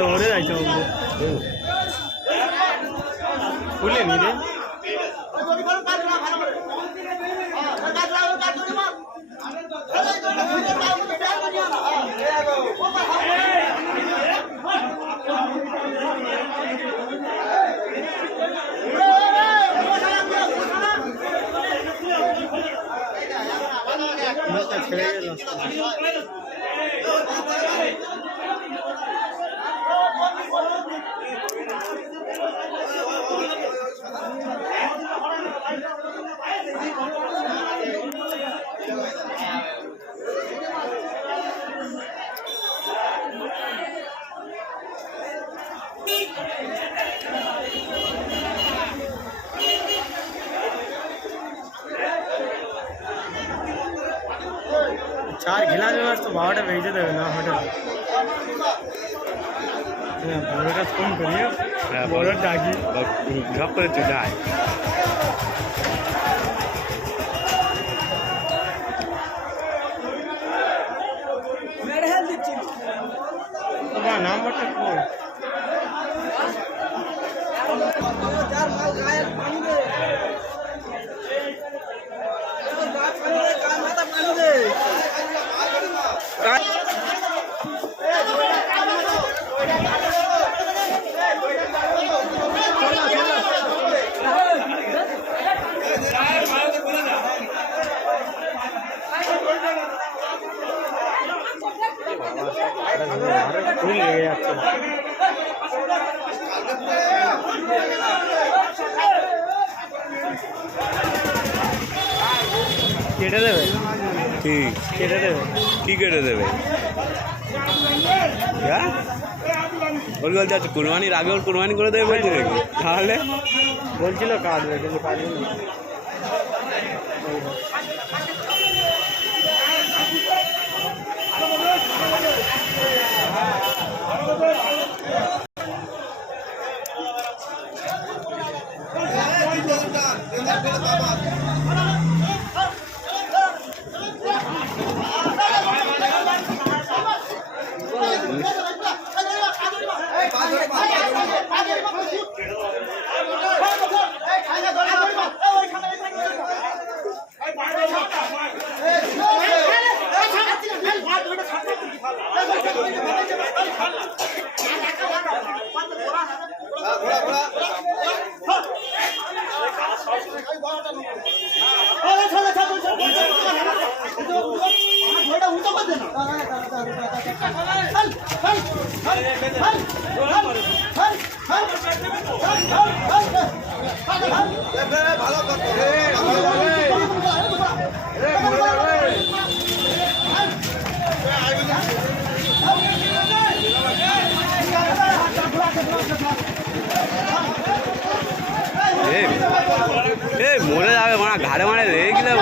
লোরে যাইতে হবে খুলে নি রে ছেড়ে গেল चार खिलाने में तो बावटा भेज देवे ना होटल बॉर्डर फोन करिए बॉर्डर डाकी घर पर तो जाए नाम बता कौन चार माल गायल पानी दे ভুল লেগে যাচ্ছে কেটে দেবে ঠিক কেটে দেবে কি কেটে দেবে ওর বলতে আছে কুরবানির আগে ওর কুরবানি করে দেবে বলছে নাকি তাহলে বলছিল কাটবে কিন্তু কাটবে না মরে যাবে মানে ঘাড়ে মারে রেগে গেলে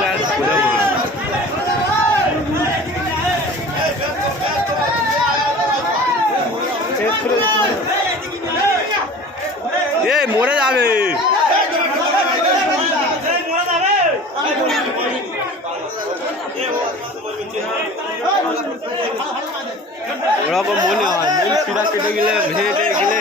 মরে যাবে ওরকম মনে হয় চূড়া কেটে গেলে ভেঙে গেলে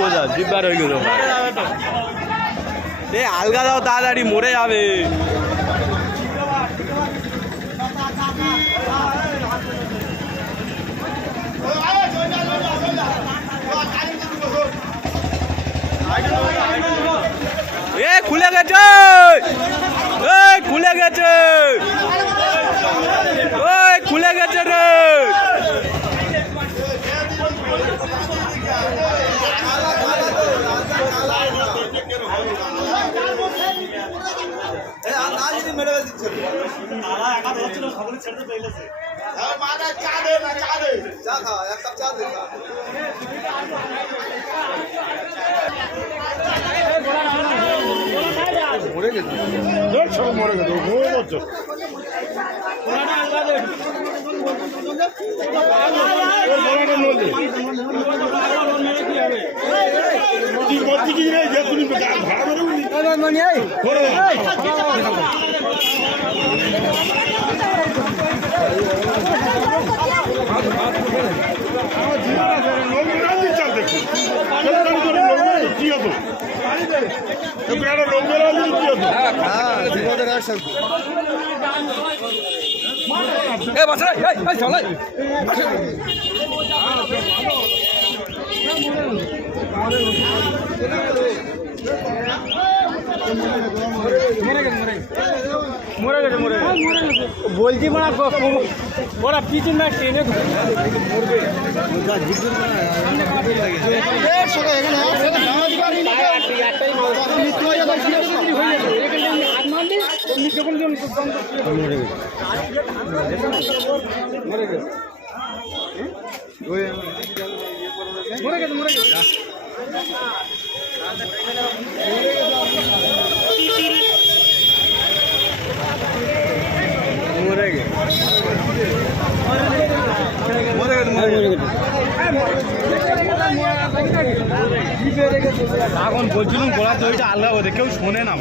মজা জিব্বার হয়ে গেল আলগা দাও তাড়াতাড়ি মরে যাবে খুলে গেছে খুলে গেছে খুলে গেছে রে মেরে দিচ্ছে মরে গেছে মরে গেছে ঘুমিয়ে যাচ্ছে বলছি মানে ওরা পিছন না ট্রেনে এখন বলছিলাম গোড়া দইটা আলাদা কেউ শোনে না।